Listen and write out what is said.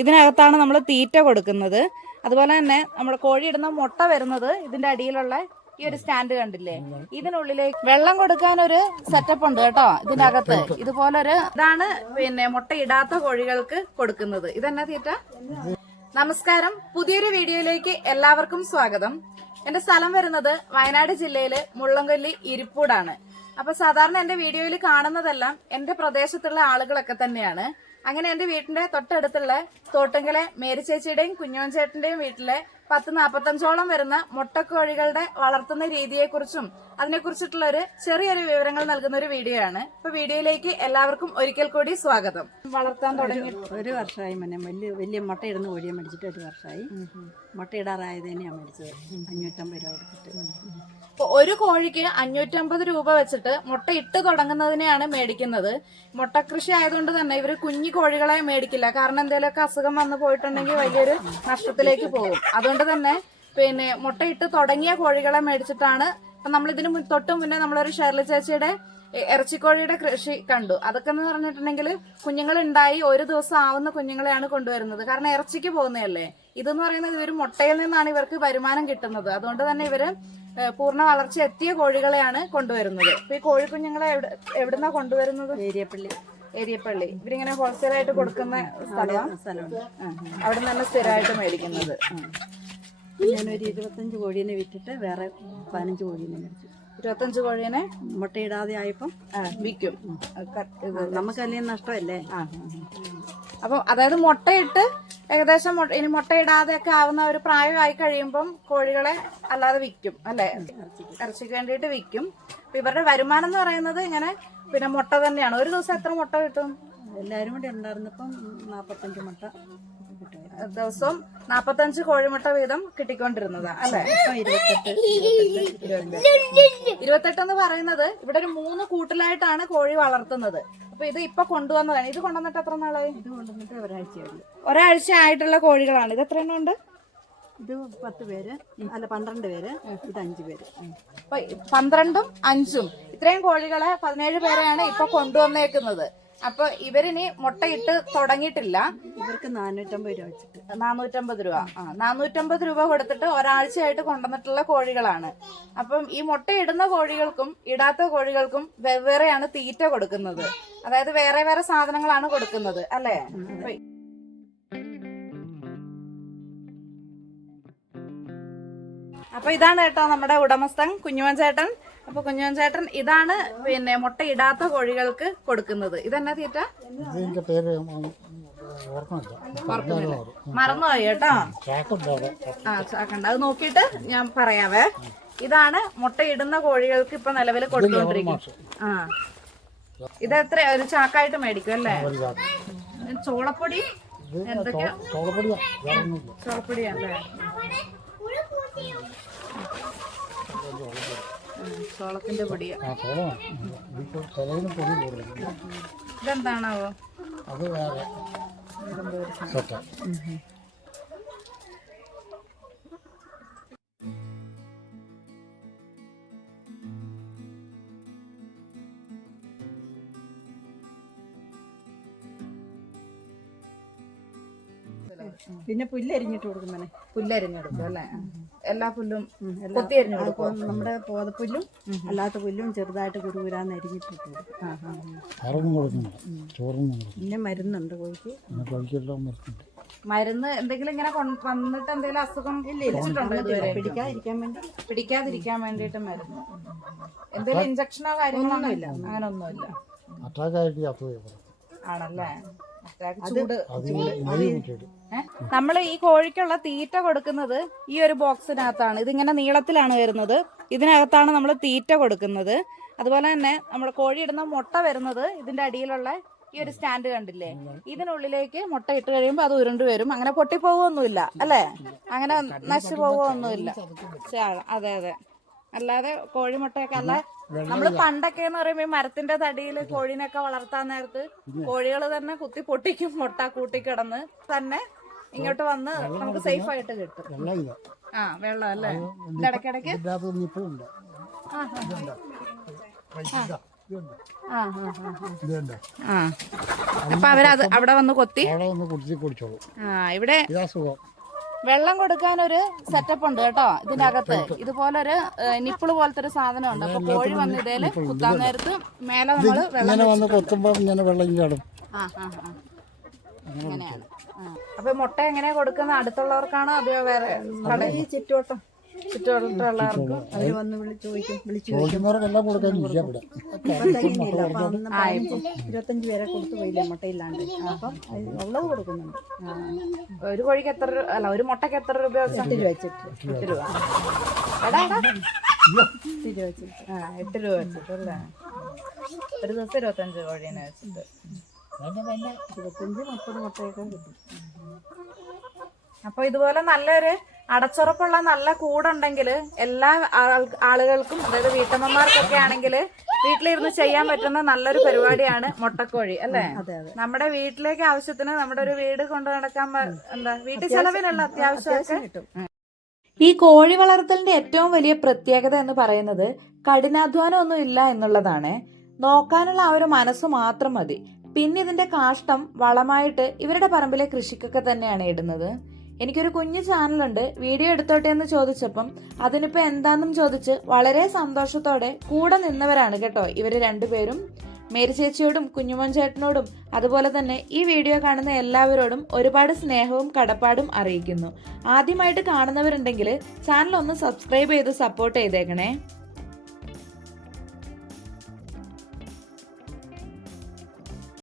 ഇതിനകത്താണ് നമ്മൾ തീറ്റ കൊടുക്കുന്നത്. അതുപോലെ തന്നെ നമ്മൾ കോഴി ഇടുന്ന മുട്ട വരുന്നത് ഇതിന്റെ അടിയിലുള്ള ഈ ഒരു സ്റ്റാൻഡ് കണ്ടില്ലേ? ഇതിനുള്ളിലേക്ക് വെള്ളം കൊടുക്കാൻ ഒരു സെറ്റപ്പ് ഉണ്ട് കേട്ടോ ഇതിന്റെ അകത്ത് ഇതുപോലൊരു ഇതാണ് പിന്നെ മുട്ട ഇടാത്ത കോഴികൾക്ക് കൊടുക്കുന്നത്. ഇതെന്നാ തീറ്റ? നമസ്കാരം. പുതിയൊരു വീഡിയോയിലേക്ക് എല്ലാവർക്കും സ്വാഗതം. എന്റെ സ്ഥലം വരുന്നത് വയനാട് ജില്ലയിൽ മുള്ളംകൊല്ലി ഇരിപ്പൂടാണ്. അപ്പൊ സാധാരണ എന്റെ വീഡിയോയിൽ കാണുന്നതെല്ലാം എന്റെ പ്രദേശത്തുള്ള ആളുകളൊക്കെ തന്നെയാണ്. അങ്ങനെ എന്റെ വീടിന്റെ തൊട്ടടുത്തുള്ള തോട്ടുങ്കലെ മേരി ചേച്ചിയുടെയും കുഞ്ഞോൻ ചേട്ടന്റെയും വീട്ടിലെ പത്ത് നാപ്പത്തഞ്ചോളം വരുന്ന മുട്ടക്കോഴികളുടെ വളർത്തുന്ന രീതിയെക്കുറിച്ചും അതിനെക്കുറിച്ചിട്ടുള്ള ഒരു ചെറിയൊരു വിവരങ്ങൾ നൽകുന്ന ഒരു വീഡിയോ ആണ് ഇപ്പൊ വീഡിയോയിലേക്ക് എല്ലാവർക്കും ഒരിക്കൽ കൂടി സ്വാഗതം. വളർത്താൻ തുടങ്ങി. ഒരു വർഷമായി മന്നെ വലിയ വലിയ മുട്ടയിടുന്ന കോഴിയെ മേടിച്ചിട്ട് ഒരു വർഷമായി. മുട്ടയിടാറായതിനെയാണ് മേടിച്ചത്. അഞ്ഞൂറ്റമ്പത് രൂപ കൊടുത്തിട്ട്. ഒരു കോഴിക്ക് അഞ്ഞൂറ്റമ്പത് രൂപ വെച്ചിട്ട് മുട്ട ഇട്ട് തുടങ്ങുന്നതിനെയാണ് മേടിക്കുന്നത്. മുട്ട കൃഷി ആയതുകൊണ്ട് തന്നെ ഇവർ കുഞ്ഞു കോഴികളെ മേടിക്കില്ല. കാരണം എന്തെങ്കിലുമൊക്കെ അസുഖം വന്നു പോയിട്ടുണ്ടെങ്കിൽ വലിയൊരു നഷ്ടത്തിലേക്ക് പോകും. അതുകൊണ്ട് തന്നെ പിന്നെ മുട്ടയിട്ട് തുടങ്ങിയ കോഴികളെ മേടിച്ചിട്ടാണ് നമ്മൾ ഇതിന് തൊട്ട് മുന്നേ നമ്മളൊരു ഷെർലി ചേച്ചിയുടെ ഇറച്ചിക്കോഴിയുടെ കൃഷി കണ്ടു. അതൊക്കെ എന്ന് പറഞ്ഞിട്ടുണ്ടെങ്കിൽ കുഞ്ഞുങ്ങൾ ഉണ്ടായി ഒരു ദിവസം ആവുന്ന കുഞ്ഞുങ്ങളെയാണ് കൊണ്ടുവരുന്നത്. കാരണം ഇറച്ചിക്ക് പോകുന്നതല്ലേ? ഇതെന്ന് പറയുന്നത് ഇവർ മുട്ടയിൽ നിന്നാണ് ഇവർക്ക് വരുമാനം കിട്ടുന്നത്. അതുകൊണ്ട് തന്നെ ഇവർ പൂർണ വളർച്ച എത്തിയ കോഴികളെയാണ് കൊണ്ടുവരുന്നത്. ഇപ്പൊ ഈ കോഴിക്കുഞ്ഞുങ്ങളെ എവിടെ എവിടുന്നാ കൊണ്ടുവരുന്നത്? ഏരിയപ്പള്ളി. ഏരിയപ്പള്ളി. ഇവരിങ്ങനെ ഹോൾസെയിൽ ആയിട്ട് കൊടുക്കുന്ന സ്ഥലമാണ് അവിടെ നിന്ന് തന്നെ സ്ഥിരമായിട്ട് മേടിക്കുന്നത്. ഞാനൊരു ഇരുപത്തഞ്ച് കോഴീനെ വിറ്റിട്ട് വേറെ പതിനഞ്ച് കോഴീനെ മേടിച്ചു. ഇരുപത്തഞ്ച് കോഴീനെ? മുട്ടയിടാതെ ആയപ്പം വിൽക്കും. നമുക്കല്ലേ നഷ്ടമല്ലേ? ആ. അപ്പൊ അതായത് മുട്ടയിട്ട് ഏകദേശം ഇനി മുട്ടയിടാതെ ഒക്കെ ആവുന്ന ഒരു പ്രായമായി കഴിയുമ്പം കോഴികളെ അല്ലാതെ വിൽക്കും അല്ലേ? ഇറച്ചിക്ക് വേണ്ടിയിട്ട് വിൽക്കും. ഇവരുടെ വരുമാനം എന്ന് പറയുന്നത് ഇങ്ങനെ പിന്നെ മുട്ട തന്നെയാണ്. ഒരു ദിവസം എത്ര മുട്ട കിട്ടും? എല്ലാവരും കൂടി ഉണ്ടായിരുന്നപ്പം നാൽപ്പത്തഞ്ച് മുട്ട. ദിവസവും നാപ്പത്തഞ്ച് കോഴിമുട്ട വീതം കിട്ടിക്കൊണ്ടിരുന്നതാ അല്ലെ? ഇരുപത്തെട്ട് എന്ന് പറയുന്നത് ഇവിടെ ഒരു മൂന്ന് കൂട്ടിലായിട്ടാണ് കോഴി വളർത്തുന്നത്. അപ്പൊ ഇത് ഇപ്പൊ കൊണ്ടുവന്നതാണ്. ഇത് കൊണ്ടുവന്നിട്ട് എത്ര നാളായി? ഇത് കൊണ്ടുവന്നിട്ട് ഒരാഴ്ചയായി. ഒരാഴ്ച ആയിട്ടുള്ള കോഴികളാണ്. ഇത് എത്ര എണ്ണം ഉണ്ട്? ഇത് പത്ത് പേര് അല്ല പന്ത്രണ്ട് പേര് ഇത് അഞ്ചു പേര്. അപ്പൊ പന്ത്രണ്ടും അഞ്ചും ഇത്രയും കോഴികളെ പതിനേഴ് പേരെയാണ് ഇപ്പൊ കൊണ്ടുവന്നേക്കുന്നത്. അപ്പൊ ഇവരിനി മുട്ടയിട്ട് തുടങ്ങിയിട്ടില്ല. ഇവർക്ക് നാനൂറ്റമ്പത് രൂപ വെച്ചിട്ട്. നാനൂറ്റമ്പത് രൂപ. ആ നാനൂറ്റമ്പത് രൂപ കൊടുത്തിട്ട് ഒരാഴ്ചയായിട്ട് കൊണ്ടുവന്നിട്ടുള്ള കോഴികളാണ്. അപ്പം ഈ മുട്ടയിടുന്ന കോഴികൾക്കും ഇടാത്ത കോഴികൾക്കും വെവ്വേറെയാണ് തീറ്റ കൊടുക്കുന്നത്. അതായത് വേറെ വേറെ സാധനങ്ങളാണ് കൊടുക്കുന്നത് അല്ലേ? അപ്പൊ ഇതാണ് കേട്ടോ നമ്മുടെ ഉടമസ്ഥൻ കുഞ്ഞുമൻ ചേട്ടൻ അപ്പൊ കുഞ്ഞോൻ ചേട്ടൻ ഇതാണ് പിന്നെ മുട്ട ഇടാത്ത കോഴികൾക്ക് കൊടുക്കുന്നത്. ഇതെന്നാ തീറ്റ? ഇതിന്റെ പേര് ഓർമ്മയില്ല. മറന്നുപോയി കേട്ടോ? ആ ചാക്കുണ്ട്. അത് നോക്കിയിട്ട് ഞാൻ പറയാവേ. ഇതാണ് മുട്ട ഇടുന്ന കോഴികൾക്ക് ഇപ്പൊ നിലവിൽ കൊടുത്തുകൊണ്ടിരിക്കുന്നത് ആ. ഇത് എത്ര? ഒരു ചാക്കായിട്ട് മേടിക്കും അല്ലേ? ചോളപ്പൊടി? എന്തൊക്കെയാ? ചോളപ്പൊടിയാ. അല്ലേ? ചോളത്തിന്റെ പൊടിയാ. ആ ചോളമാണ് ഇതിപ്പോൾ ചിലവിന് പൊടി കൂടുതൽ ഇതെന്താണാവോ? അത് വേറെ. പിന്നെ പുല്ലരിഞ്ഞിട്ട് കൊടുക്കുന്നേ പുല്ലരിഞ്ഞെടുക്കും അല്ലേ? എല്ലാ പുല്ലും കൊത്തി അരിഞ്ഞു കൊടുക്കും. നമ്മുടെ പോതപ്പുല്ലും അല്ലാത്ത പുല്ലും ചെറുതായിട്ട് കൊടുക്കും. ചോറൊന്നും കൊടുക്കും പിന്നെ മരുന്നുണ്ട് കോഴിക്ക്. മരുന്ന് എന്തെങ്കിലും ഇങ്ങനെ വന്നിട്ട് എന്തെങ്കിലും അസുഖം പിടിക്കാതിരിക്കാൻ വേണ്ടി. പിടിക്കാതിരിക്കാൻ വേണ്ടിയിട്ട് മരുന്ന്. എന്തെങ്കിലും ഇഞ്ചക്ഷനോ കാര്യങ്ങളോ ഒന്നുമില്ല. അങ്ങനെ ഒന്നുമില്ല ആണല്ലേ? നമ്മൾ ഈ കോഴിക്കുള്ള തീറ്റ കൊടുക്കുന്നത് ഈ ഒരു ബോക്സിനകത്താണ്. ഇതിങ്ങനെ നീളത്തിലാണ് വരുന്നത്. ഇതിനകത്താണ് നമ്മൾ തീറ്റ കൊടുക്കുന്നത്. അതുപോലെ തന്നെ നമ്മൾ കോഴി ഇടുന്ന മുട്ട വരുന്നത് ഇതിന്റെ അടിയിലുള്ള ഈ ഒരു സ്റ്റാൻഡ് കണ്ടില്ലേ? ഇതിനുള്ളിലേക്ക് മുട്ട ഇട്ട് കഴിയുമ്പോൾ അത് ഉരുണ്ട് വരും. അങ്ങനെ പൊട്ടിപ്പോവൊന്നുമില്ല അല്ലേ? അങ്ങനെ നശിച്ചു പോവൊന്നുമില്ല അതെ അതെ. അല്ലാതെ കോഴിമുട്ടയൊക്കെ അല്ല. നമ്മൾ പണ്ടൊക്കെ എന്ന് പറയുമ്പോ ഈ മരത്തിന്റെ തടിയിൽ കോഴീനൊക്കെ വളർത്താൻ നേരത്ത് കോഴികൾ തന്നെ കുത്തി പൊട്ടിക്കും മുട്ട കൂട്ടിക്കിടന്ന് തന്നെ ഇങ്ങോട്ട് വന്ന് നമുക്ക് സേഫ് ആയിട്ട് കിട്ടും. ആ വെള്ളം അല്ലേ? ഇടക്കിടക്ക് ഇടയ്ക്കിടയ്ക്ക്? ആ, അപ്പൊ അവരത് അവിടെ വന്ന് കൊത്തി? കുടിച്ചോളൂ. ആ ഇവിടെ വെള്ളം കൊടുക്കാൻ ഒരു സെറ്റപ്പ് ഉണ്ട് കേട്ടോ ഇതിന്റെ ഇതിനകത്ത് ഇതുപോലൊരു നിപ്പിൾ പോലത്തെ ഒരു സാധനം ഉണ്ട് അപ്പൊ കോഴി വന്ന ഇതേൽ കുത്താൻ നേരത്ത് മേലെ നമ്മൾ വെള്ളം വന്ന് കൊത്തുമ്പോ ഇങ്ങനെ വെള്ളം ചാടും ആ ആ ആ. അങ്ങനെയാണ്. അപ്പൊ മുട്ട എങ്ങനെയാ കൊടുക്കുന്നത്? അടുത്തുള്ളവർക്കാണോ? അതോ വേറെ ഈ ചുറ്റുവട്ടം. അവർ വന്ന് വിളിച്ച് ചോദിക്കും ഇരുപത്തഞ്ച് പേരെ കൊടുത്തു പോയില്ലേ മുട്ടയില്ലാണ്ട്. അപ്പം ഉള്ളത് കൊടുക്കുന്നുണ്ട്. ഒരു കോഴിക്ക് എത്ര രൂപ അല്ല ഒരു മുട്ടക്ക് എത്ര രൂപ എട്ട് രൂപ വെച്ചിട്ട്. എട്ട് രൂപ. എടാ എടാ. എട്ട് രൂപ വെച്ചിട്ട്. ആ എട്ട് രൂപ വെച്ചിട്ടല്ലേ ഒരു ദിവസം ഇരുപത്തഞ്ച് കോഴീനെ വെച്ചിട്ട്. ഇരുപത്തഞ്ച് മുപ്പത് മുട്ടയൊക്കെ കിട്ടും. അപ്പൊ ഇതുപോലെ നല്ലൊരു അടച്ചുറപ്പുള്ള നല്ല കൂടുണ്ടെങ്കിൽ എല്ലാ ആളുകൾക്കും അതായത് വീട്ടമ്മമാർക്കൊക്കെ ആണെങ്കിൽ വീട്ടിലിരുന്ന് ചെയ്യാൻ പറ്റുന്ന നല്ലൊരു പരിപാടിയാണ് മുട്ടക്കോഴി അല്ലേ? അതെ അതെ. നമ്മുടെ വീട്ടിലേക്ക് ആവശ്യത്തിന് നമ്മുടെ ഒരു വീട് കൊണ്ടു നടക്കാൻ എന്താ വീട്ടു ചെലവിനുള്ള അത്യാവശ്യമൊക്കെ കിട്ടും. ഈ കോഴി വളർത്തലിന്റെ ഏറ്റവും വലിയ പ്രത്യേകത എന്ന് പറയുന്നത് കഠിനാധ്വാനം ഒന്നും ഇല്ല എന്നുള്ളതാണ്. നോക്കാനുള്ള ആ ഒരു മനസ്സ് മാത്രം മതി. പിന്നെ ഇതിന്റെ കാഷ്ടം വളമായിട്ട് ഇവരുടെ പറമ്പിലെ കൃഷിക്കൊക്കെ തന്നെയാണ് ഇടുന്നത്. എനിക്കൊരു കുഞ്ഞു ചാനലുണ്ട്. വീഡിയോ എടുത്തോട്ടെ എന്ന് ചോദിച്ചപ്പം അതിനിപ്പോൾ എന്താണെന്നും ചോദിച്ച് വളരെ സന്തോഷത്തോടെ കൂടെ നിന്നവരാണ് കേട്ടോ ഇവർ രണ്ടുപേരും. മേരി ചേച്ചിയോടും കുഞ്ഞുമോൻ ചേട്ടനോടും അതുപോലെ തന്നെ ഈ വീഡിയോ കാണുന്ന എല്ലാവരോടും ഒരുപാട് സ്നേഹവും കടപ്പാടും അറിയിക്കുന്നു. ആദ്യമായിട്ട് കാണുന്നവരുണ്ടെങ്കിൽ ചാനൽ ഒന്ന് സബ്സ്ക്രൈബ് ചെയ്ത് സപ്പോർട്ട് ചെയ്തേക്കണേ.